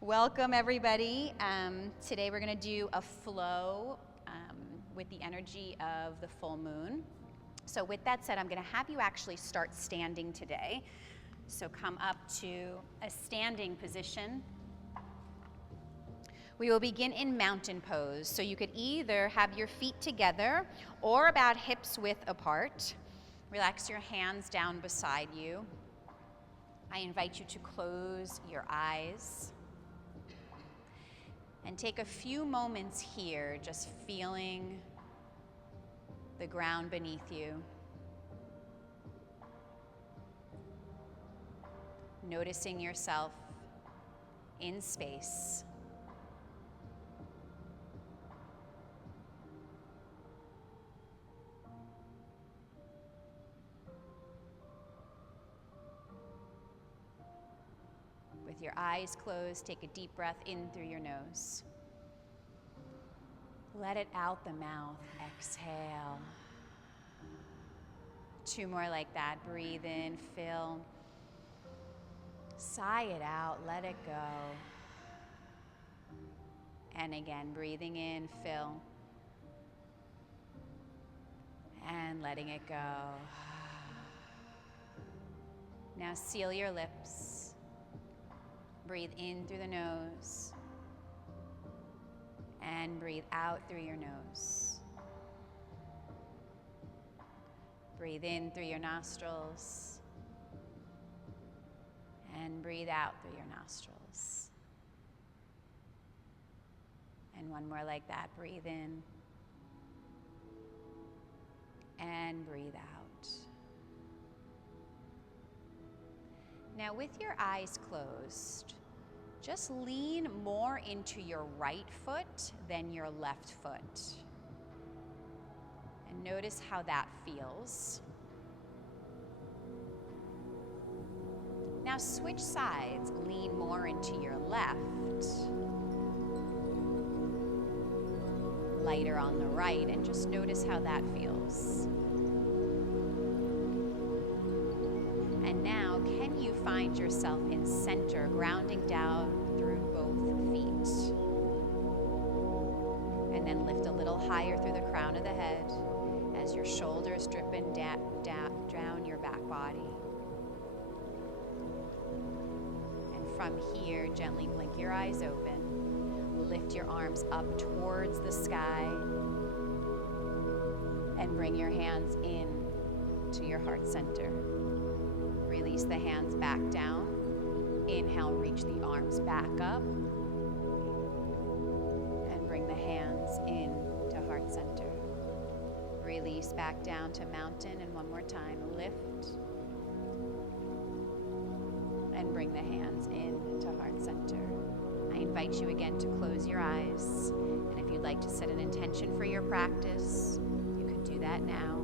Welcome, everybody. Today we're going to do a flow with the energy of the full moon. So with that said, I'm going to have you actually start standing today. So come up to a standing position. We will begin in mountain pose. So you could either have your feet together or about hips width apart. Relax your hands down beside you. I invite you to close your eyes and take a few moments here just feeling the ground beneath you. Noticing yourself in space. With your eyes closed, take a deep breath in through your nose. Let it out the mouth. Exhale. 2 more like that. Breathe in, fill. Sigh it out, let it go. And again, breathing in, fill. And letting it go. Now seal your lips. Breathe in through the nose and breathe out through your nose. Breathe in through your nostrils and breathe out through your nostrils. And 1 more like that. Breathe in and breathe out. Now with your eyes closed, just lean more into your right foot than your left foot. And notice how that feels. Now switch sides, lean more into your left. Lighter on the right, and just notice how that feels. And now, can you find yourself in center, grounding down through both feet? And then lift a little higher through the crown of the head as your shoulders drip down your back body. And from here, gently blink your eyes open. Lift your arms up towards the sky and bring your hands in to your heart center. Release the hands back down. Inhale, reach the arms back up. And bring the hands in to heart center. Release back down to mountain, and 1 more time, lift. And bring the hands in to heart center. I invite you again to close your eyes. And if you'd like to set an intention for your practice, you can do that now.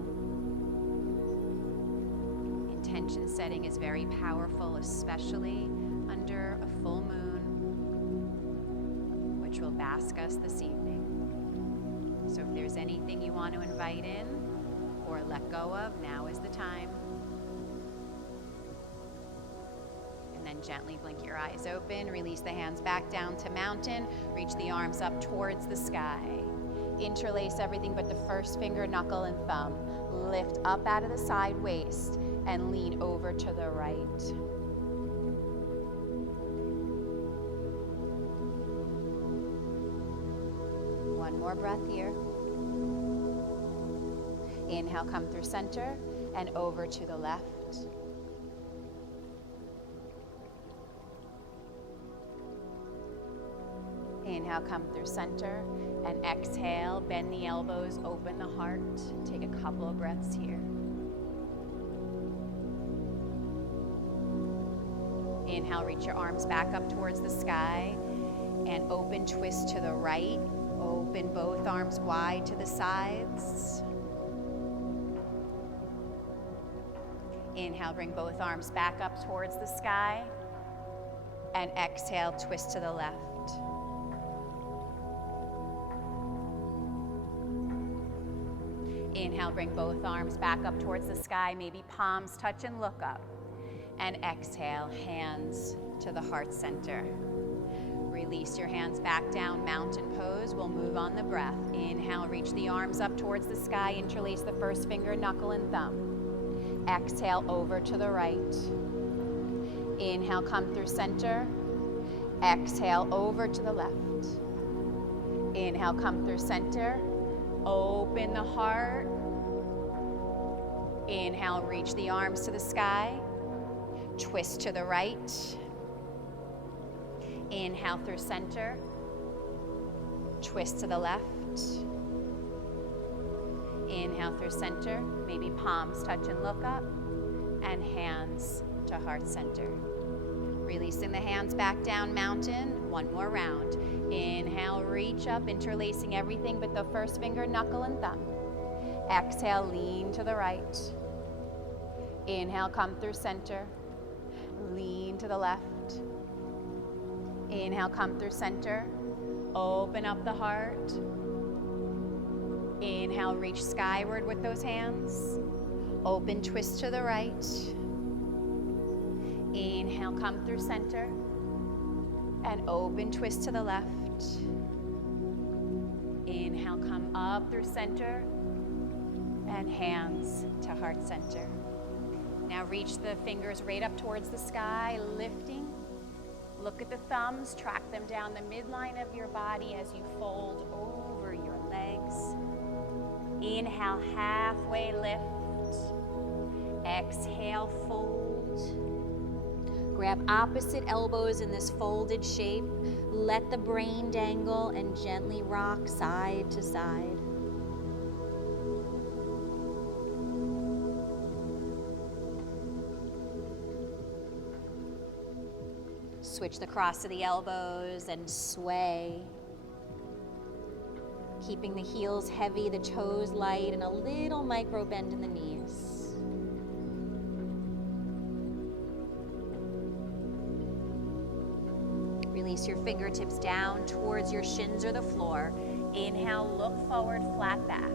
Intention setting is very powerful, especially under a full moon, which will bask us this evening. So if there's anything you want to invite in or let go of, now is the time. And then gently blink your eyes open, release the hands back down to mountain, reach the arms up towards the sky. Interlace everything but the first finger, knuckle, and thumb. Lift up out of the side waist and lean over to the right. One more breath here. Inhale, come through center and over to the left. Inhale, come through center, and exhale, bend the elbows, open the heart. Take a couple of breaths here. Inhale, reach your arms back up towards the sky, and open, twist to the right. Open both arms wide to the sides. Inhale, bring both arms back up towards the sky, and exhale, twist to the left. Inhale, bring both arms back up towards the sky, maybe palms touch and look up. And exhale, hands to the heart center. Release your hands back down, mountain pose. We'll move on the breath. Inhale, reach the arms up towards the sky. Interlace the first finger, knuckle, and thumb. Exhale, over to the right. Inhale, come through center. Exhale, over to the left. Inhale, come through center. Open the heart. Inhale, reach the arms to the sky. Twist to the right. Inhale through center. Twist to the left. Inhale through center. Maybe palms touch and look up. And hands to heart center. Releasing the hands back down, mountain. One more round. Inhale, reach up, interlacing everything but the first finger, knuckle, and thumb. Exhale, lean to the right. Inhale, come through center. Lean to the left. Inhale, come through center. Open up the heart. Inhale, reach skyward with those hands. Open, twist to the right. Inhale, come through center. And open, twist to the left. Inhale, come up through center. And hands to heart center. Now reach the fingers right up towards the sky, lifting. Look at the thumbs, track them down the midline of your body as you fold over your legs. Inhale, halfway lift. Exhale, fold. Grab opposite elbows in this folded shape. Let the brain dangle and gently rock side to side. Switch the cross of the elbows and sway. Keeping the heels heavy, the toes light, and a little micro bend in the knees. Release your fingertips down towards your shins or the floor. Inhale, look forward, flat back.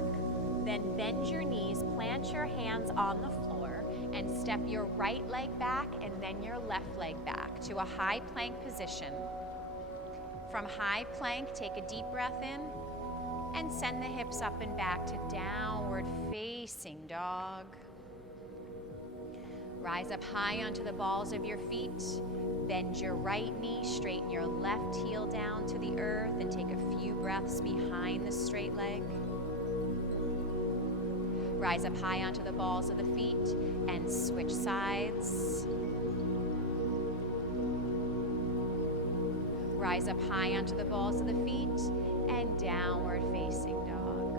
Then bend your knees, plant your hands on the floor, and step your right leg back and then your left leg back to a high plank position. From high plank, take a deep breath in and send the hips up and back to downward facing dog. Rise up high onto the balls of your feet. Bend your right knee, straighten your left heel down to the earth, and take a few breaths behind the straight leg. Rise up high onto the balls of the feet and switch sides. Rise up high onto the balls of the feet and downward facing dog.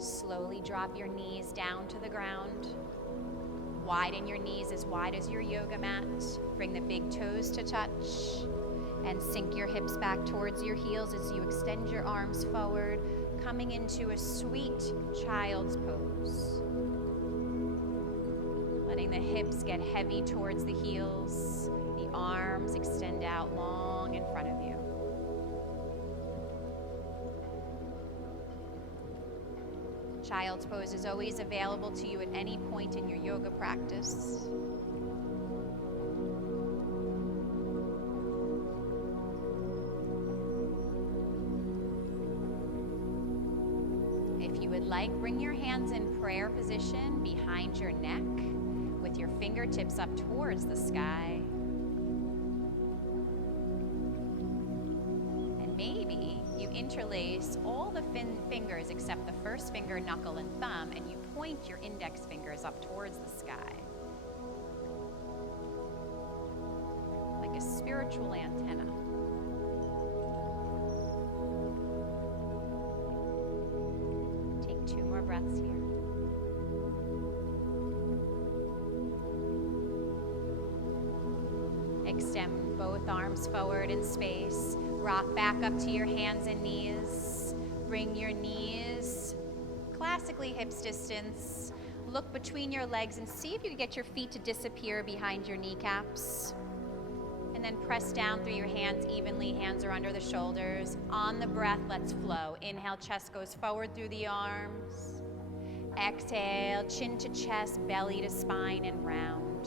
Slowly drop your knees down to the ground. Widen your knees as wide as your yoga mat. Bring the big toes to touch. And sink your hips back towards your heels as you extend your arms forward, coming into a sweet child's pose. Letting the hips get heavy towards the heels, the arms extend out long in front of you. Child's pose is always available to you at any point in your yoga practice. If you would like, bring your hands in prayer position behind your neck with your fingertips up towards the sky. And maybe you interlace all the fingers except the first finger, knuckle, and thumb, and you point your index fingers up towards the sky. Like a spiritual antenna. Take 2 more breaths here. Extend both arms forward in space. Rock back up to your hands and knees. Bring your knees classically hips distance. Look between your legs and see if you can get your feet to disappear behind your kneecaps. And then press down through your hands evenly. Hands are under the shoulders. On the breath, let's flow. Inhale, chest goes forward through the arms. Exhale, chin to chest, belly to spine, and round.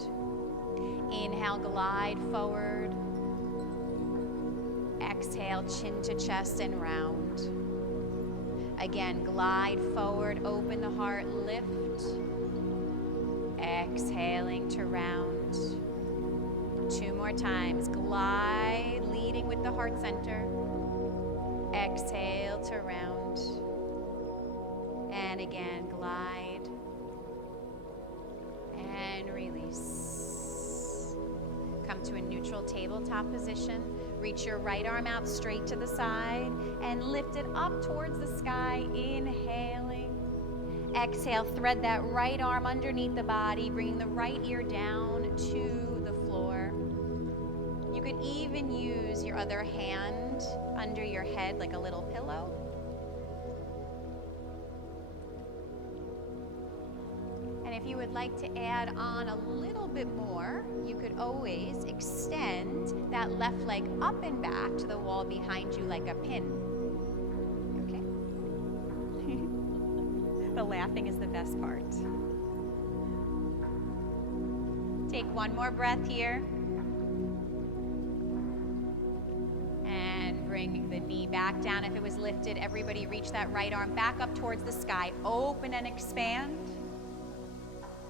Inhale, glide forward. Exhale, chin to chest and round. Again, glide forward, open the heart, lift. Exhaling to round. 2 more times. Glide, leading with the heart center. Exhale to round. And again, glide. And release. Come to a neutral tabletop position. Reach your right arm out straight to the side and lift it up towards the sky, inhaling. Exhale, thread that right arm underneath the body, bringing the right ear down to the floor. You could even use your other hand under your head like a little pillow. And if you would like to add on a little bit more, you could always extend that left leg up and back to the wall behind you like a pin. Okay? The laughing is the best part. Take one more breath here. And bring the knee back down. If it was lifted, everybody reach that right arm back up towards the sky. Open and expand.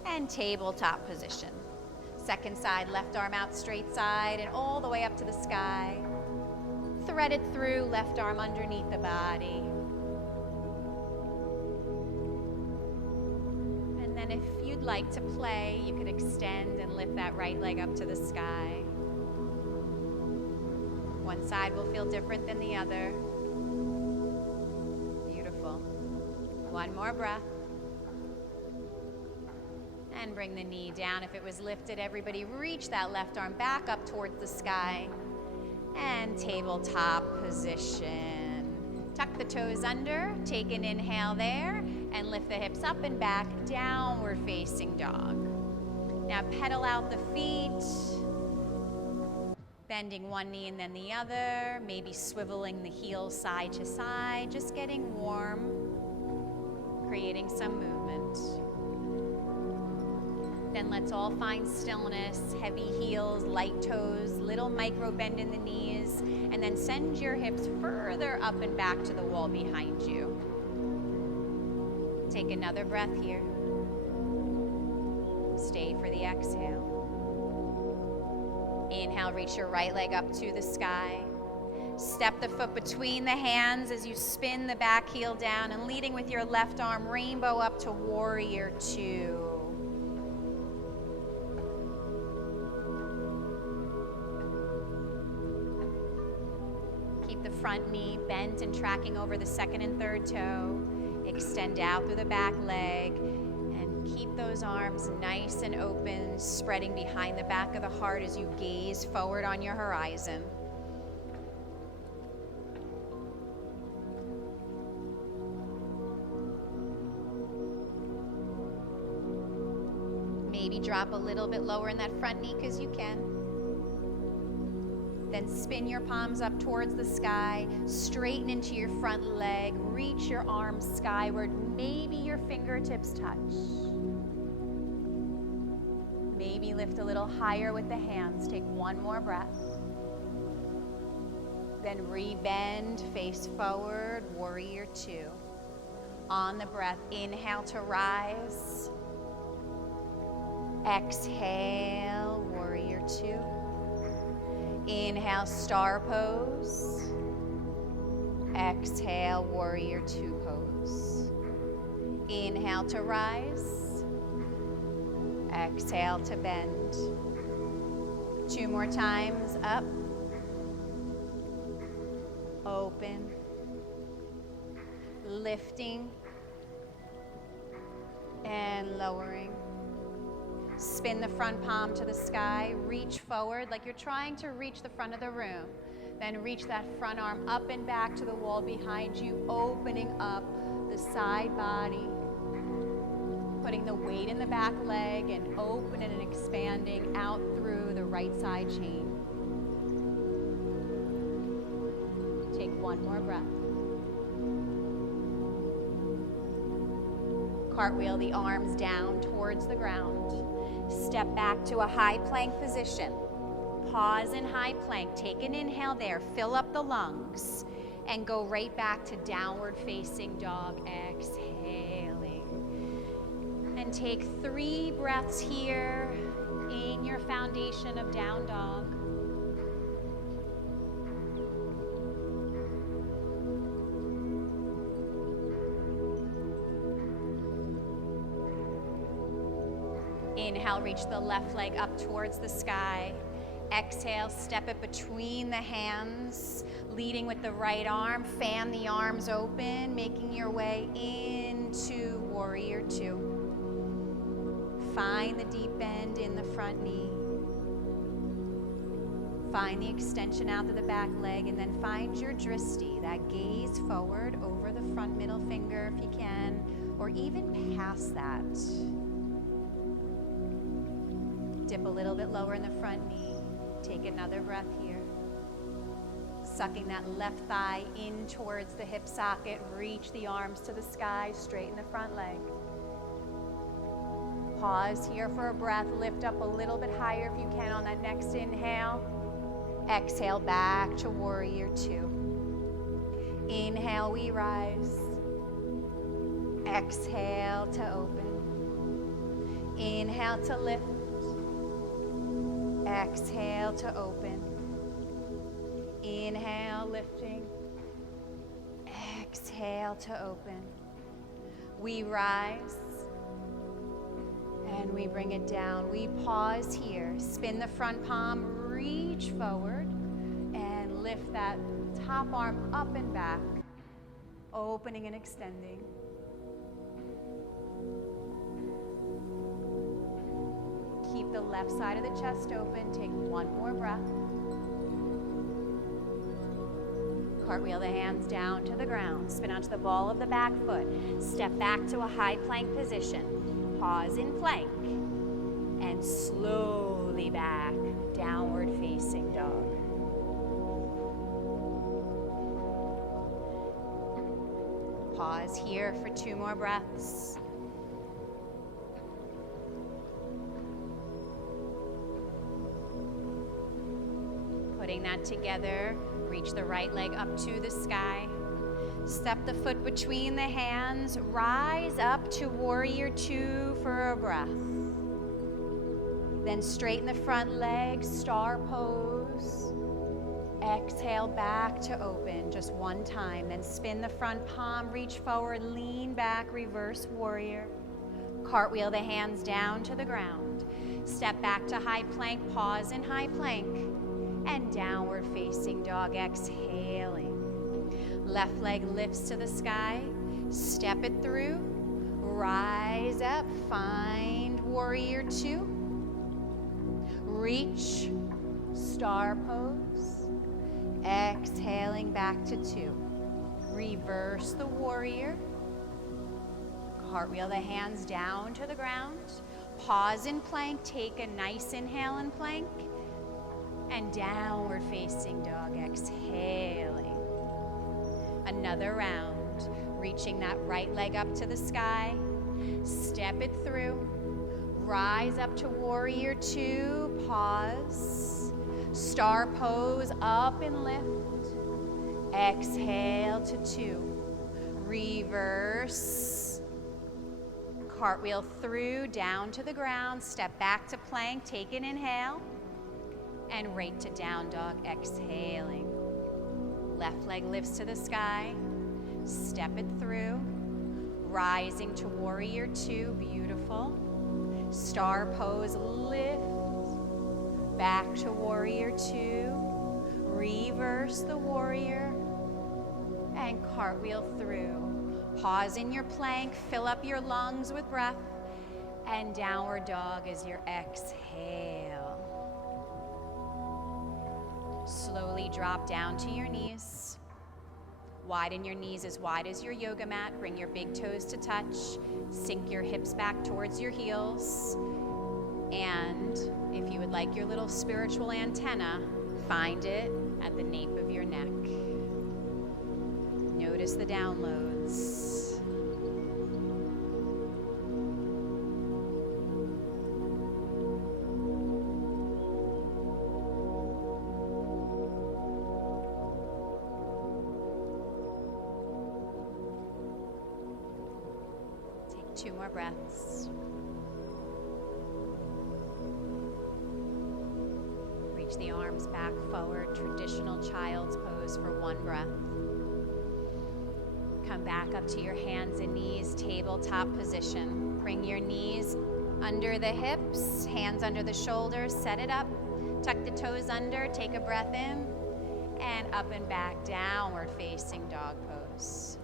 And tabletop position. Second side, left arm out straight side and all the way up to the sky. Thread it through, left arm underneath the body. And then if you'd like to play, you could extend and lift that right leg up to the sky. One side will feel different than the other. Beautiful. One more breath. And bring the knee down. If it was lifted, everybody reach that left arm back up towards the sky. And tabletop position. Tuck the toes under, take an inhale there, and lift the hips up and back, downward facing dog. Now pedal out the feet, bending one knee and then the other, maybe swiveling the heels side to side, just getting warm, creating some movement. Then let's all find stillness, heavy heels, light toes, little micro bend in the knees, and then send your hips further up and back to the wall behind you. Take another breath here. Stay for the exhale. Inhale, reach your right leg up to the sky. Step the foot between the hands as you spin the back heel down and leading with your left arm, rainbow up to warrior two. Keep the front knee bent and tracking over the second and third toe. Extend out through the back leg and keep those arms nice and open, spreading behind the back of the heart as you gaze forward on your horizon. Maybe drop a little bit lower in that front knee because you can. Then spin your palms up towards the sky, straighten into your front leg, reach your arms skyward, maybe your fingertips touch. Maybe lift a little higher with the hands, take one more breath. Then re-bend, face forward, warrior two. On the breath, inhale to rise. Exhale, warrior two. Inhale, star pose. Exhale, warrior two pose. Inhale to rise. Exhale to bend. Two more times, up. Open. Lifting. And lowering. Spin the front palm to the sky, reach forward like you're trying to reach the front of the room. Then reach that front arm up and back to the wall behind you, opening up the side body, putting the weight in the back leg and opening and expanding out through the right side chain. Take one more breath. Cartwheel the arms down towards the ground. Step back to a high plank position. Pause in high plank. Take an inhale there. Fill up the lungs. And go right back to downward facing dog. Exhaling. And take 3 breaths here in your foundation of down dog. Inhale, reach the left leg up towards the sky. Exhale, step it between the hands, leading with the right arm. Fan the arms open, making your way into Warrior Two. Find the deep bend in the front knee. Find the extension out to the back leg, and then find your dristi, that gaze forward over the front middle finger if you can, or even past that. Dip a little bit lower in the front knee. Take another breath here. Sucking that left thigh in towards the hip socket. Reach the arms to the sky, straighten the front leg. Pause here for a breath. Lift up a little bit higher if you can on that next inhale. Exhale back to Warrior Two. Inhale, we rise. Exhale to open. Inhale to lift. Exhale to open. Inhale, lifting. Exhale to open. We rise and we bring it down. We pause here. Spin the front palm, reach forward, and lift that top arm up and back, opening and extending. Keep the left side of the chest open. Take one more breath. Cartwheel the hands down to the ground. Spin onto the ball of the back foot. Step back to a high plank position. Pause in plank. And slowly back, downward facing dog. Pause here for 2 more breaths. Putting that together, reach the right leg up to the sky. Step the foot between the hands, rise up to Warrior Two for a breath. Then straighten the front leg, star pose. Exhale back to open, just one time. Then spin the front palm, reach forward, lean back, reverse warrior. Cartwheel the hands down to the ground. Step back to high plank, pause in high plank. And downward facing dog, exhaling. Left leg lifts to the sky, step it through, rise up, find Warrior Two. Reach, star pose, exhaling back to two. Reverse the warrior. Cartwheel the hands down to the ground. Pause in plank, take a nice inhale in plank. And downward facing dog, exhaling. Another round, reaching that right leg up to the sky. Step it through. Rise up to Warrior Two, pause. Star pose, up and lift. Exhale to two. Reverse. Cartwheel through, down to the ground. Step back to plank, take an inhale. And right to down dog, exhaling. Left leg lifts to the sky. Step it through. Rising to Warrior Two, beautiful. Star pose, lift. Back to Warrior Two. Reverse the warrior. And cartwheel through. Pause in your plank, fill up your lungs with breath. And downward dog is your exhale. Slowly drop down to your knees. Widen your knees as wide as your yoga mat. Bring your big toes to touch. Sink your hips back towards your heels. And if you would like your little spiritual antenna, find it at the nape of your neck. Notice the downloads. 2 more breaths. Reach the arms back forward, traditional child's pose for 1 breath. Come back up to your hands and knees, tabletop position. Bring your knees under the hips, hands under the shoulders, set it up. Tuck the toes under, take a breath in, and up and back, downward facing dog pose.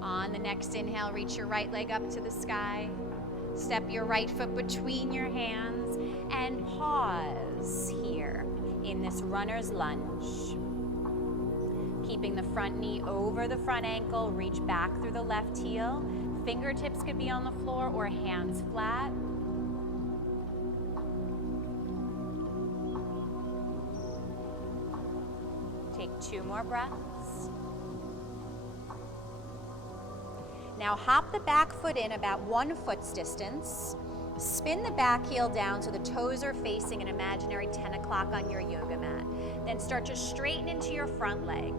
On the next inhale, reach your right leg up to the sky. Step your right foot between your hands and pause here in this runner's lunge. Keeping the front knee over the front ankle, reach back through the left heel. Fingertips could be on the floor or hands flat. Take 2 more breaths. Now hop the back foot in about 1 foot's distance. Spin the back heel down so the toes are facing an imaginary 10 o'clock on your yoga mat. Then start to straighten into your front leg.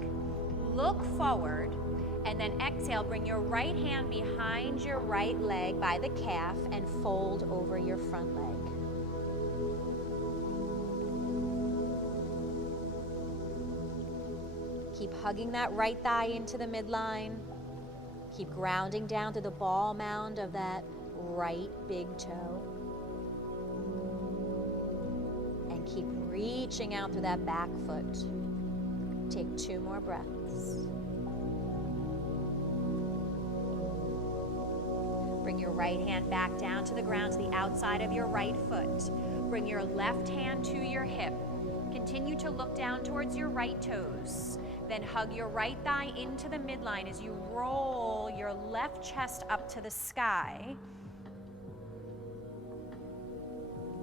Look forward, and then exhale, bring your right hand behind your right leg by the calf and fold over your front leg. Keep hugging that right thigh into the midline. Keep grounding down to the ball mound of that right big toe. And keep reaching out through that back foot. Take 2 more breaths. Bring your right hand back down to the ground, to the outside of your right foot. Bring your left hand to your hip. Continue to look down towards your right toes. Then hug your right thigh into the midline as you roll your left chest up to the sky.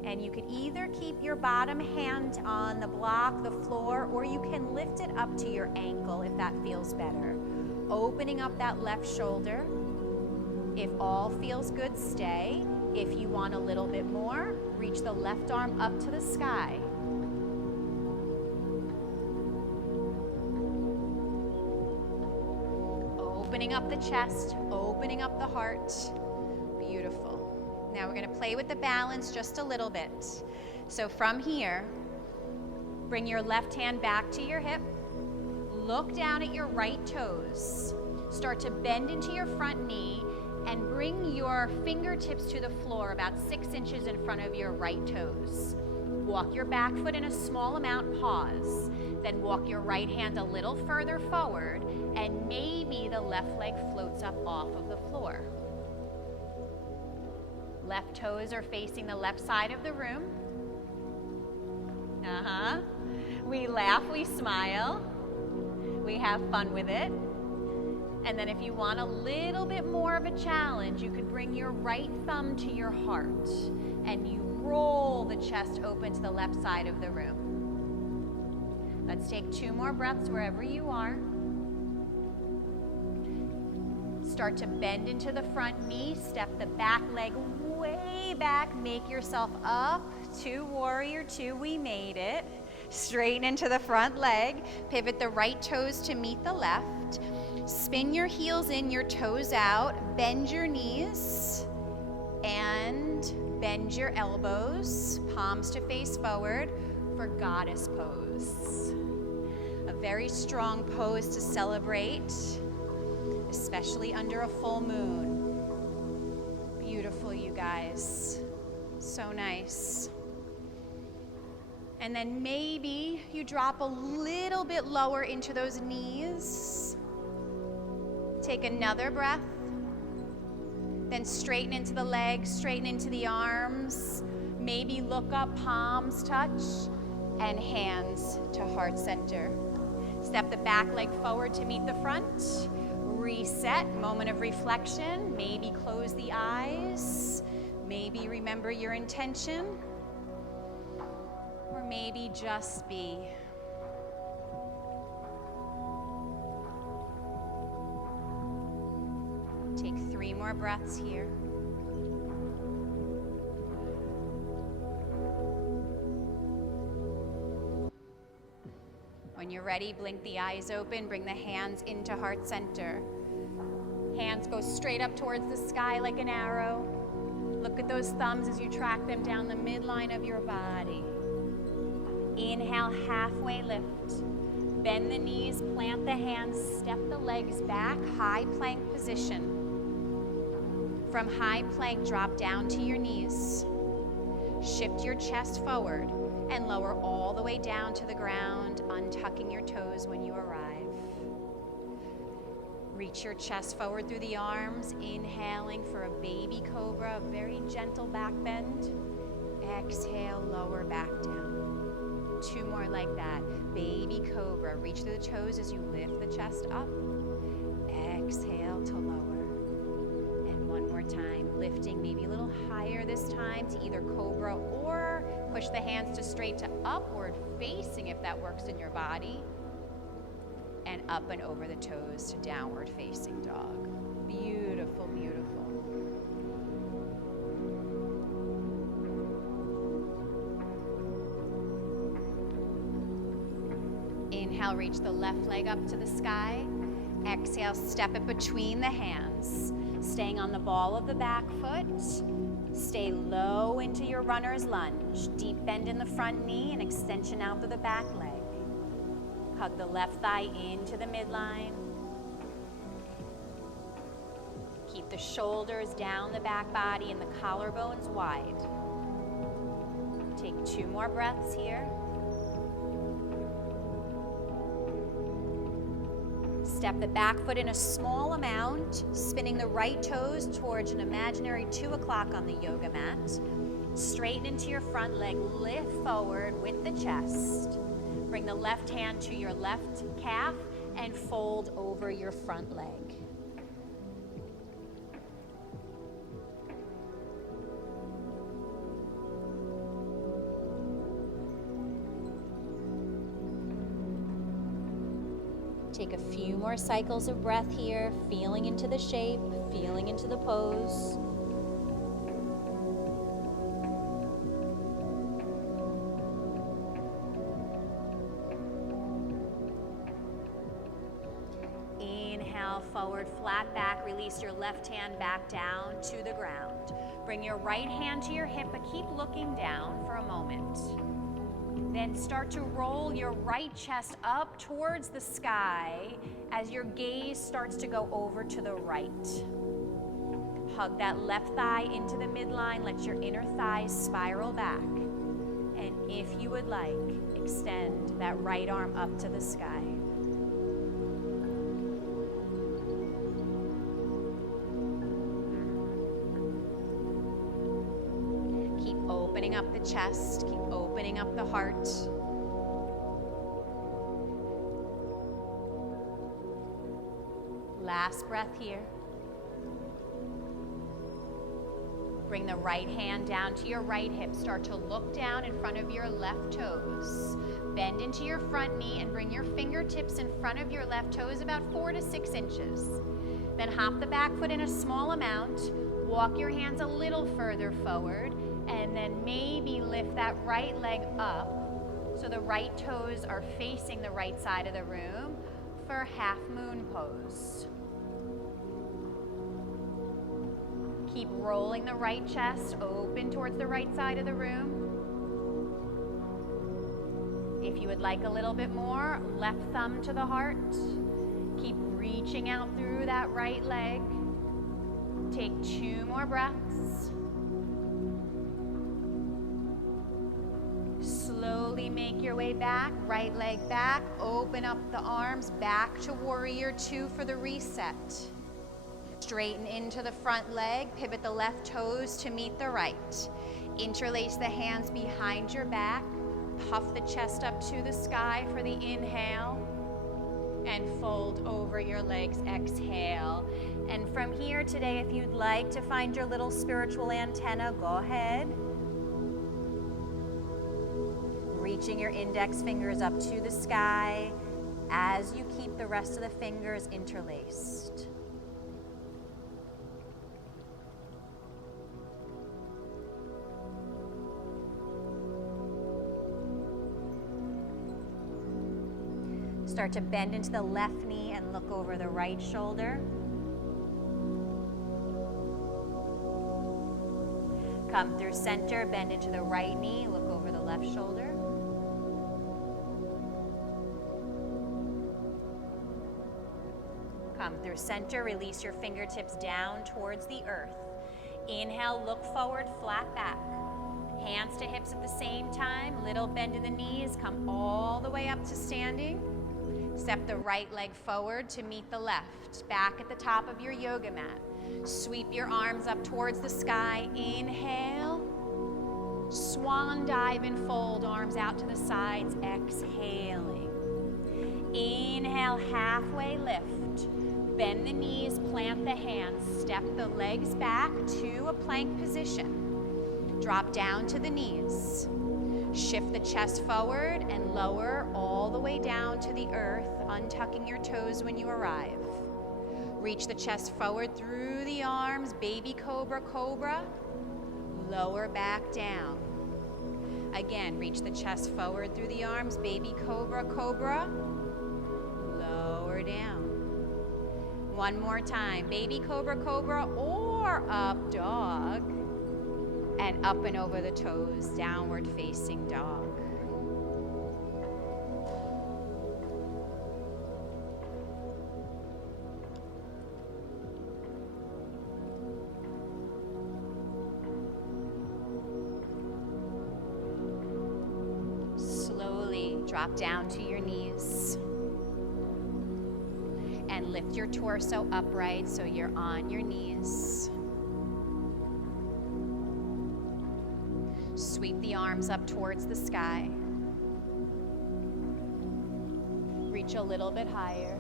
And you can either keep your bottom hand on the block, the floor, or you can lift it up to your ankle if that feels better. Opening up that left shoulder. If all feels good, stay. If you want a little bit more, reach the left arm up to the sky. Opening up the chest, opening up the heart. Beautiful. Now we're going to play with the balance just a little bit. So from here, bring your left hand back to your hip. Look down at your right toes. Start to bend into your front knee and bring your fingertips to the floor about 6 inches in front of your right toes. Walk your back foot in a small amount, pause. Then walk your right hand a little further forward, and maybe the left leg floats up off of the floor. Left toes are facing the left side of the room. We laugh, we smile. We have fun with it. And then if you want a little bit more of a challenge, you could bring your right thumb to your heart and you roll the chest open to the left side of the room. Let's take 2 more breaths wherever you are. Start to bend into the front knee, step the back leg way back, make yourself up to warrior 2, we made it. Straighten into the front leg, pivot the right toes to meet the left. Spin your heels in, your toes out, bend your knees, and bend your elbows, palms to face forward for goddess pose. A very strong pose to celebrate, especially under a full moon. Beautiful, you guys. So nice. And then maybe you drop a little bit lower into those knees. Take another breath. Then straighten into the legs, straighten into the arms. Maybe look up, palms touch, and hands to heart center. Step the back leg forward to meet the front. Reset, moment of reflection. Maybe close the eyes. Maybe remember your intention. Or maybe just be. Take 3 more breaths here. When you're ready, blink the eyes open, bring the hands into heart center. Hands go straight up towards the sky like an arrow. Look at those thumbs as you track them down the midline of your body. Inhale, halfway lift. Bend the knees, plant the hands, step the legs back, high plank position. From high plank, drop down to your knees. Shift your chest forward and lower all the way down to the ground, untucking your toes when you arrive. Reach your chest forward through the arms, inhaling for a baby cobra, a very gentle back bend. Exhale, lower back down. 2 more like that. Baby cobra, reach through the toes as you lift the chest up. Exhale to lower. And 1 more time, lifting maybe a little higher this time to either cobra or push the hands to straight to upward facing if that works in your body. And up and over the toes to downward facing dog. Beautiful, beautiful. Inhale, reach the left leg up to the sky. Exhale, step it between the hands. Staying on the ball of the back foot. Stay low into your runner's lunge. Deep bend in the front knee and extension out to the back leg. Hug the left thigh into the midline. Keep the shoulders down the back body and the collarbones wide. Take 2 more breaths here. Step the back foot in a small amount, spinning the right toes towards an imaginary 2 o'clock on the yoga mat. Straighten into your front leg, lift forward with the chest. Bring the left hand to your left calf and fold over your front leg. Take a few more cycles of breath here, feeling into the shape, feeling into the pose. Inhale, forward, flat back. Release your left hand back down to the ground. Bring your right hand to your hip, but keep looking down for a moment. Then start to roll your right chest up towards the sky as your gaze starts to go over to the right. Hug that left thigh into the midline. Let your inner thighs spiral back. And if you would like, extend that right arm up to the sky. Keep opening up the chest. Keep opening up the heart. Last breath here. Bring the right hand down to your right hip. Start to look down in front of your left toes. Bend into your front knee and bring your fingertips in front of your left toes about 4 to 6 inches. Then hop the back foot in a small amount. Walk your hands a little further forward. And then maybe lift that right leg up so the right toes are facing the right side of the room for half moon pose. Keep rolling the right chest open towards the right side of the room. If you would like a little bit more, left thumb to the heart. Keep reaching out through that right leg. Take 2 more breaths. Slowly make your way back, right leg back, open up the arms, back to warrior 2 for the reset. Straighten into the front leg, pivot the left toes to meet the right. Interlace the hands behind your back, puff the chest up to the sky for the inhale, and fold over your legs, exhale. And from here today, if you'd like to find your little spiritual antenna, go ahead. Reaching your index fingers up to the sky as you keep the rest of the fingers interlaced. Start to bend into the left knee and look over the right shoulder. Come through center, bend into the right knee, look over the left shoulder. Come through center, release your fingertips down towards the earth. Inhale, look forward, flat back. Hands to hips at the same time, little bend in the knees, come all the way up to standing. Step the right leg forward to meet the left, back at the top of your yoga mat. Sweep your arms up towards the sky, inhale. Swan dive and fold, arms out to the sides, exhaling. Inhale, halfway lift. Bend the knees, plant the hands, step the legs back to a plank position. Drop down to the knees. Shift the chest forward and lower all the way down to the earth, untucking your toes when you arrive. Reach the chest forward through the arms, baby cobra, cobra. Lower back down. Again, reach the chest forward through the arms, baby cobra, cobra. Lower down. One more time, baby cobra, cobra, or up dog. And up and over the toes, downward facing dog. Slowly drop down to your knees. And lift your torso upright so you're on your knees. Sweep the arms up towards the sky. Reach a little bit higher.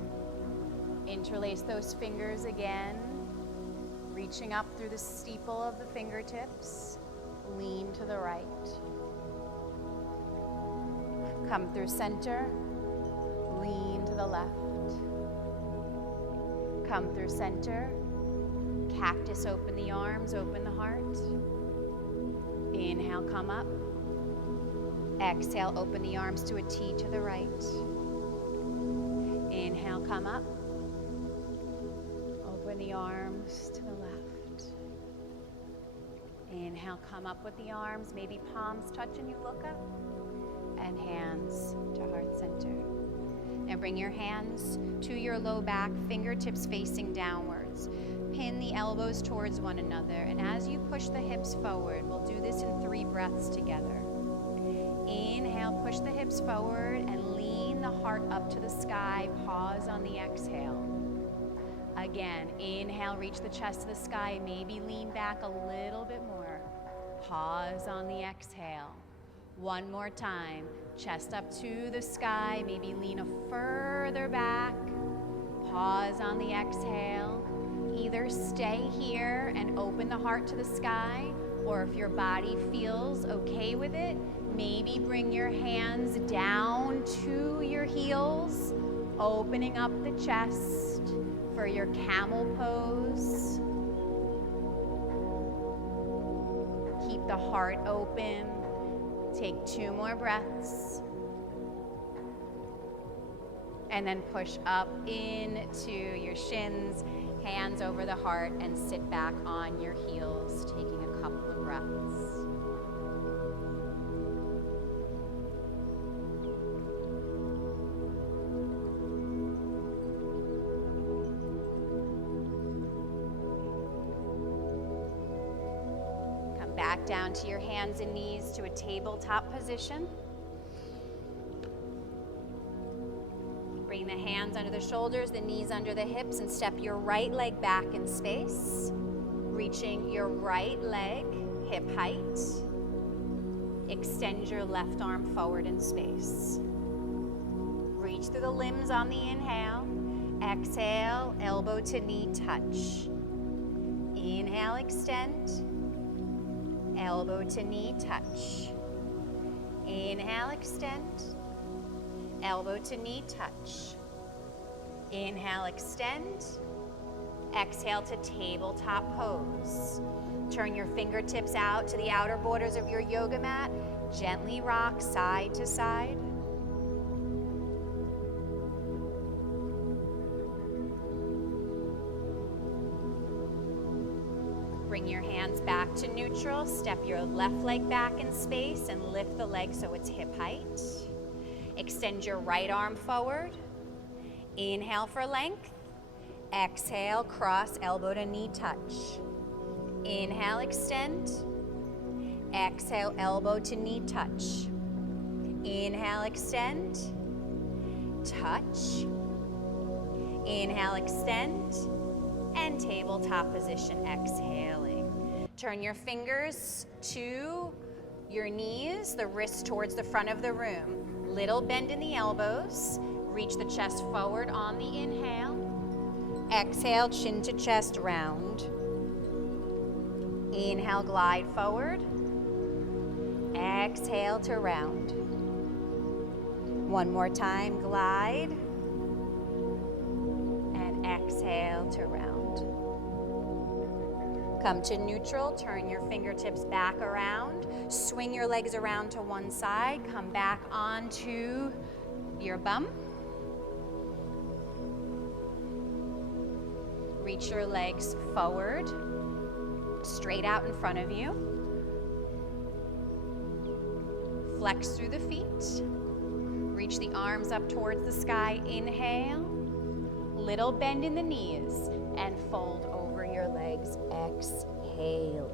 Interlace those fingers again, reaching up through the steeple of the fingertips. Lean to the right. Come through center. Lean to the left. Come through center. Cactus, open the arms, open the heart. Inhale, come up. Exhale, open the arms to a T to the right. Inhale, come up. Open the arms to the left. Inhale, come up with the arms, maybe palms touch and you look up. And hands to heart center. And bring your hands to your low back, fingertips facing downwards. Pin the elbows towards one another. And as you push the hips forward, we'll do this in 3 breaths together. Inhale, push the hips forward and lean the heart up to the sky. Pause on the exhale. Again, inhale, reach the chest to the sky. Maybe lean back a little bit more. Pause on the exhale. One more time. Chest up to the sky. Maybe lean a further back. Pause on the exhale. Either stay here and open the heart to the sky, or if your body feels okay with it, maybe bring your hands down to your heels, opening up the chest for your camel pose. Keep the heart open. Take 2 more breaths. And then push up into your shins, hands over the heart, and sit back on your heels, taking a couple of breaths. Come back down to your hands and knees to a tabletop position. Bring the hands under the shoulders, the knees under the hips, and step your right leg back in space, reaching your right leg hip height. Extend your left arm forward in space. Reach through the limbs on the inhale. Exhale, elbow to knee touch. Inhale, extend. Elbow to knee touch. Inhale, extend. Elbow to knee touch. Inhale, extend. Exhale to tabletop pose. Turn your fingertips out to the outer borders of your yoga mat. Gently rock side to side. Bring your hands back to neutral. Step your left leg back in space and lift the leg so it's hip height. Extend your right arm forward. Inhale for length. Exhale, cross elbow to knee touch. Inhale, extend. Exhale, elbow to knee touch. Inhale, extend. Touch. Inhale, extend. And tabletop position, exhaling. Turn your fingers to your knees, the wrists towards the front of the room. Little bend in the elbows. Reach the chest forward on the inhale. Exhale, chin to chest round. Inhale, glide forward. Exhale to round. One more time, glide. And exhale to round. Come to neutral, turn your fingertips back around. Swing your legs around to one side. Come back onto your bum. Reach your legs forward, straight out in front of you. Flex through the feet. Reach the arms up towards the sky. Inhale. Little bend in the knees and fold over your legs. Exhaling.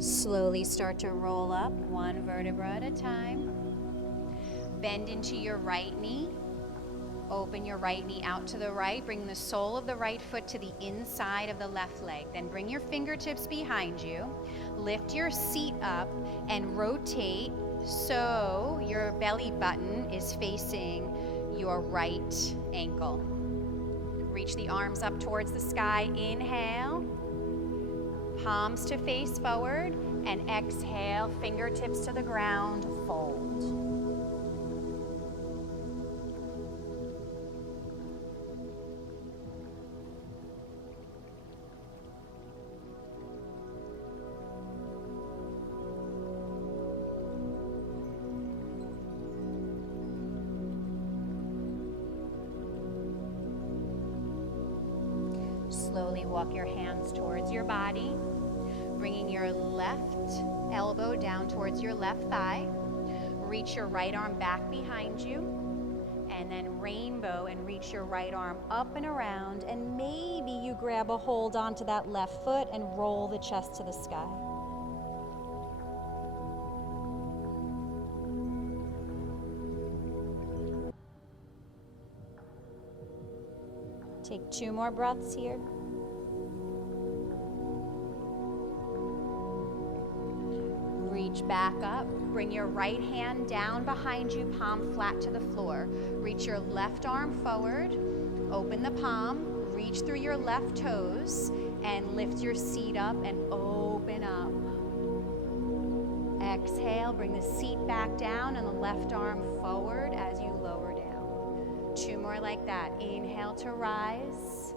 Slowly start to roll up one vertebra at a time. Bend into your right knee. Open your right knee out to the right. Bring the sole of the right foot to the inside of the left leg. Then bring your fingertips behind you. Lift your seat up and rotate so your belly button is facing your right ankle. Reach the arms up towards the sky. Inhale. Palms to face forward, and exhale, fingertips to the ground, fold. Slowly walk your hands towards your body. Bringing your left elbow down towards your left thigh. Reach your right arm back behind you. And then rainbow and reach your right arm up and around. And maybe you grab a hold onto that left foot and roll the chest to the sky. Take 2 more breaths here. Reach back up. Bring your right hand down behind you, palm flat to the floor. Reach your left arm forward. Open the palm. Reach through your left toes and lift your seat up and open up. Exhale. Bring the seat back down and the left arm forward as you lower down. 2 more like that. Inhale to rise.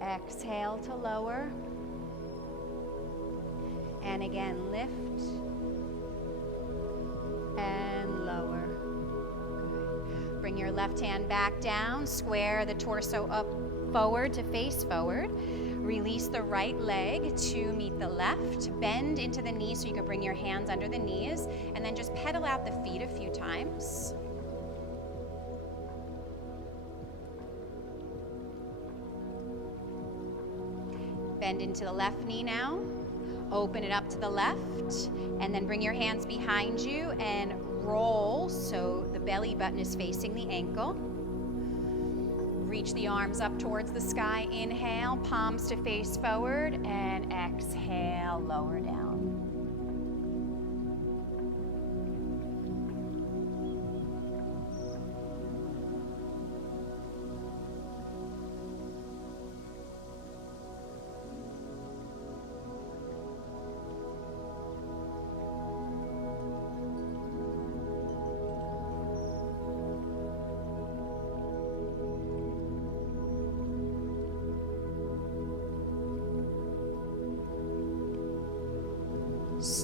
Exhale to lower. And again, lift and lower. Good. Bring your left hand back down. Square the torso up forward to face forward. Release the right leg to meet the left. Bend into the knees so you can bring your hands under the knees. And then just pedal out the feet a few times. Bend into the left knee now. Open it up to the left, and then bring your hands behind you and roll so the belly button is facing the ankle. Reach the arms up towards the sky. Inhale, palms to face forward, and exhale, lower down.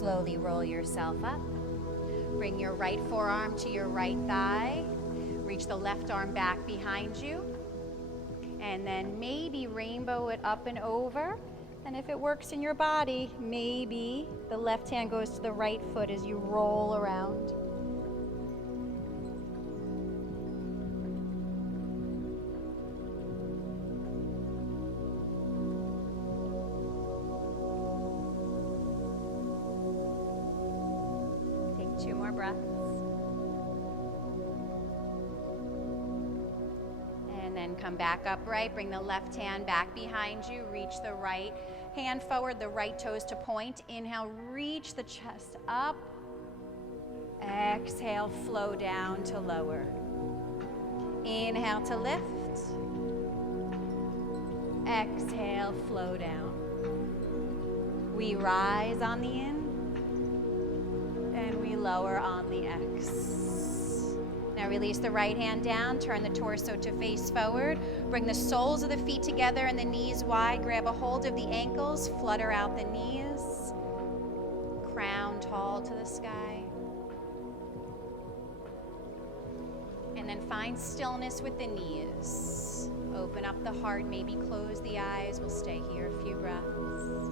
slowly roll yourself up. Bring your right forearm to your right thigh. Reach the left arm back behind you. And then maybe rainbow it up and over. And if it works in your body, maybe the left hand goes to the right foot as you roll around. Take 2 more breaths. And then come back upright. Bring the left hand back behind you. Reach the right hand forward, the right toes to point. Inhale, reach the chest up. Exhale, flow down to lower. Inhale to lift. Exhale, flow down. We rise on the in, and we lower on the X. Now release the right hand down, turn the torso to face forward. Bring the soles of the feet together and the knees wide. Grab a hold of the ankles, flutter out the knees. Crown tall to the sky. And then find stillness with the knees. Open up the heart, maybe close the eyes. We'll stay here a few breaths.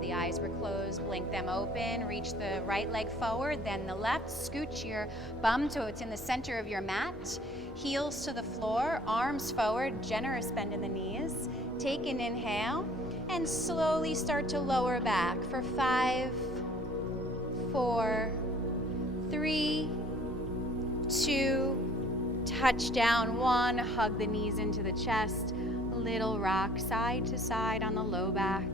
The eyes were closed, blink them open, reach the right leg forward, then the left. Scooch your bum so it's in the center of your mat. Heels to the floor, arms forward, generous bend in the knees. Take an inhale and slowly start to lower back for 5, 4, 3, 2, touch down 1, hug the knees into the chest. Little rock side to side on the low back.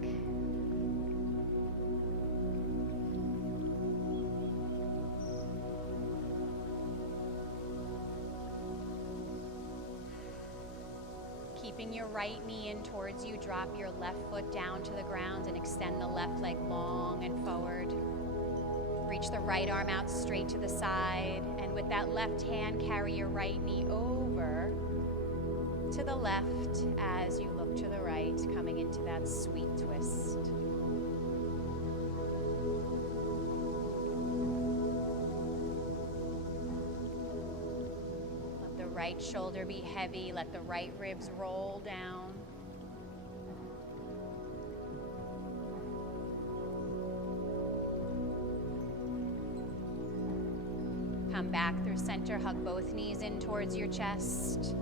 Keeping your right knee in towards you, drop your left foot down to the ground and extend the left leg long and forward. Reach the right arm out straight to the side, and with that left hand, carry your right knee over to the left as you look to the right, coming into that sweet twist. Right shoulder be heavy, let the right ribs roll down. Come back through center, hug both knees in towards your chest.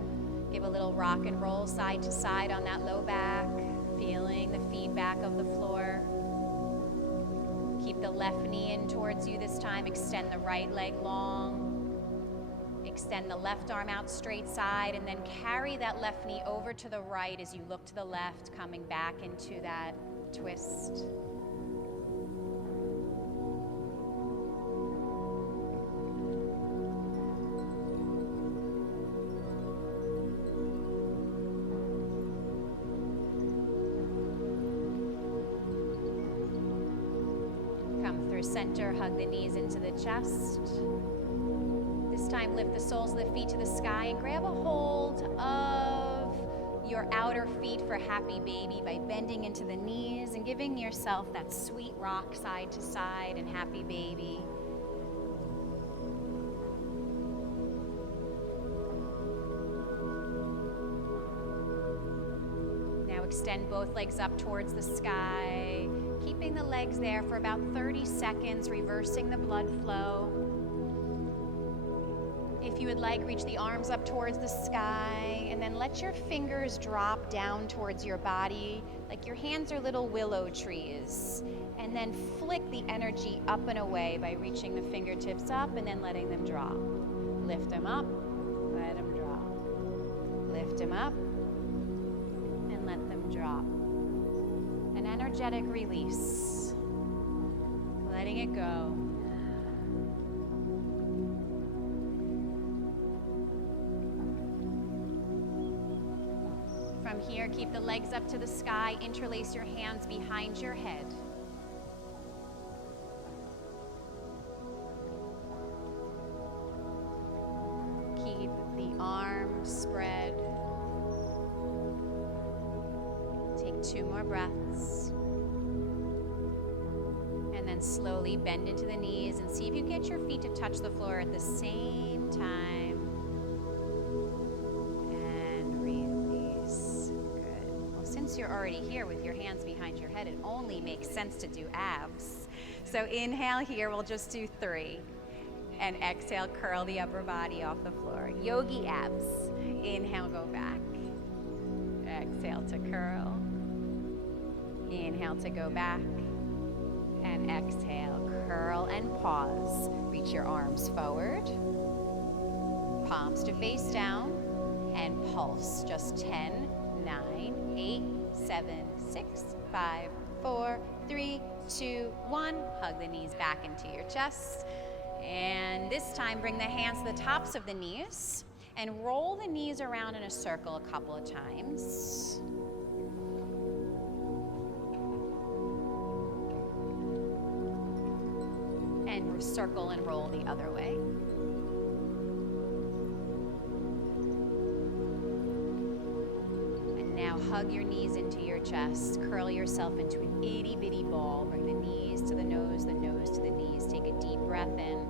Give a little rock and roll side to side on that low back, feeling the feedback of the floor. Keep the left knee in towards you this time, extend the right leg long. Extend the left arm out straight side, and then carry that left knee over to the right as you look to the left, coming back into that twist. Come through center, hug the knees into the chest. This time, lift the soles of the feet to the sky and grab a hold of your outer feet for happy baby by bending into the knees and giving yourself that sweet rock side to side and happy baby. Now extend both legs up towards the sky, keeping the legs there for about 30 seconds, reversing the blood flow. If you would like, reach the arms up towards the sky, and then let your fingers drop down towards your body like your hands are little willow trees. And then flick the energy up and away by reaching the fingertips up and then letting them drop. Lift them up, let them drop. Lift them up, and let them drop. An energetic release. Letting it go. From here, keep the legs up to the sky, interlace your hands behind your head. 2 more breaths. And then slowly bend into the knees and see if you get your feet to touch the floor at the same time. And release. Good. Well, since you're already here with your hands behind your head, it only makes sense to do abs. So inhale here, we'll just do 3. And exhale, curl the upper body off the floor. Yogi abs. Inhale, go back. Exhale to curl. Inhale to go back. And exhale, curl and pause. Reach your arms forward. Palms to face down. And pulse. Just 10, 9, 8, 7, 6, 5, 4, 3, 2, 1. Hug the knees back into your chest. And this time, bring the hands to the tops of the knees and roll the knees around in a circle a couple of times. And circle and roll the other way. And now hug your knees into your chest. Curl yourself into an itty-bitty ball. Bring the knees to the nose to the knees. Take a deep breath in.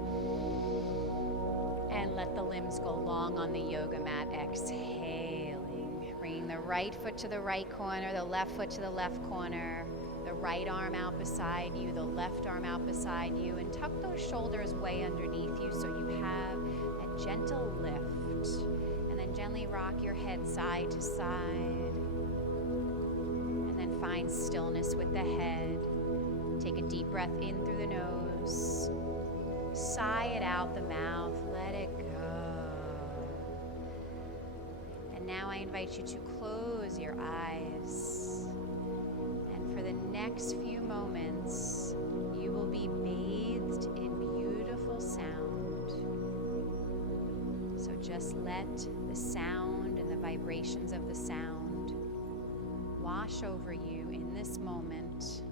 And let the limbs go long on the yoga mat, exhaling. Bringing the right foot to the right corner, the left foot to the left corner, the right arm out beside you, the left arm out beside you, and tuck those shoulders way underneath you so you have a gentle lift. And then gently rock your head side to side. And then find stillness with the head. Take a deep breath in through the nose. Sigh it out the mouth, let it go. And now I invite you to close your eyes. And for the next few moments, you will be bathed in beautiful sound. So just let the sound and the vibrations of the sound wash over you in this moment.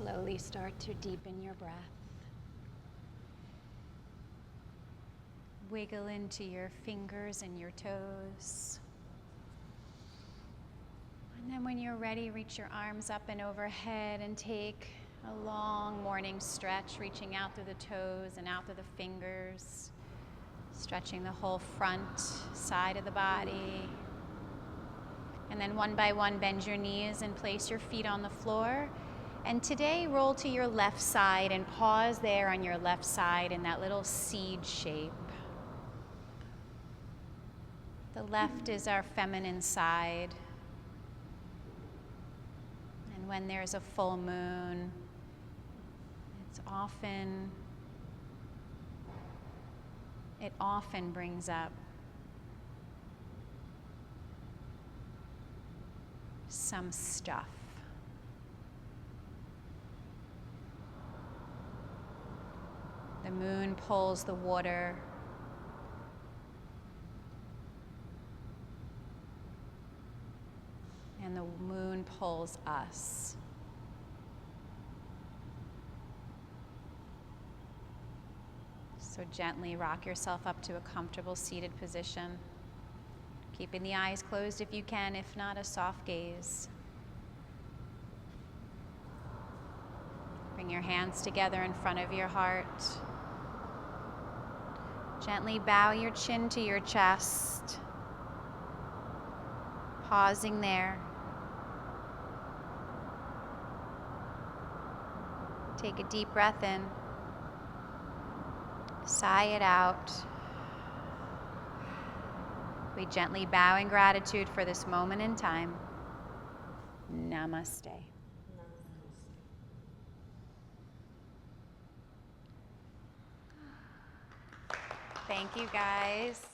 Slowly start to deepen your breath. Wiggle into your fingers and your toes. And then when you're ready, reach your arms up and overhead and take a long morning stretch, reaching out through the toes and out through the fingers, stretching the whole front side of the body. And then one by one, bend your knees and place your feet on the floor. And today, roll to your left side and pause there on your left side in that little seed shape. The left is our feminine side. And when there's a full moon, it often brings up some stuff. The moon pulls the water. And the moon pulls us. So gently rock yourself up to a comfortable seated position. Keeping the eyes closed if you can, if not, a soft gaze. Bring your hands together in front of your heart. Gently bow your chin to your chest. Pausing there. Take a deep breath in. Sigh it out. We gently bow in gratitude for this moment in time. Namaste. Thank you, guys.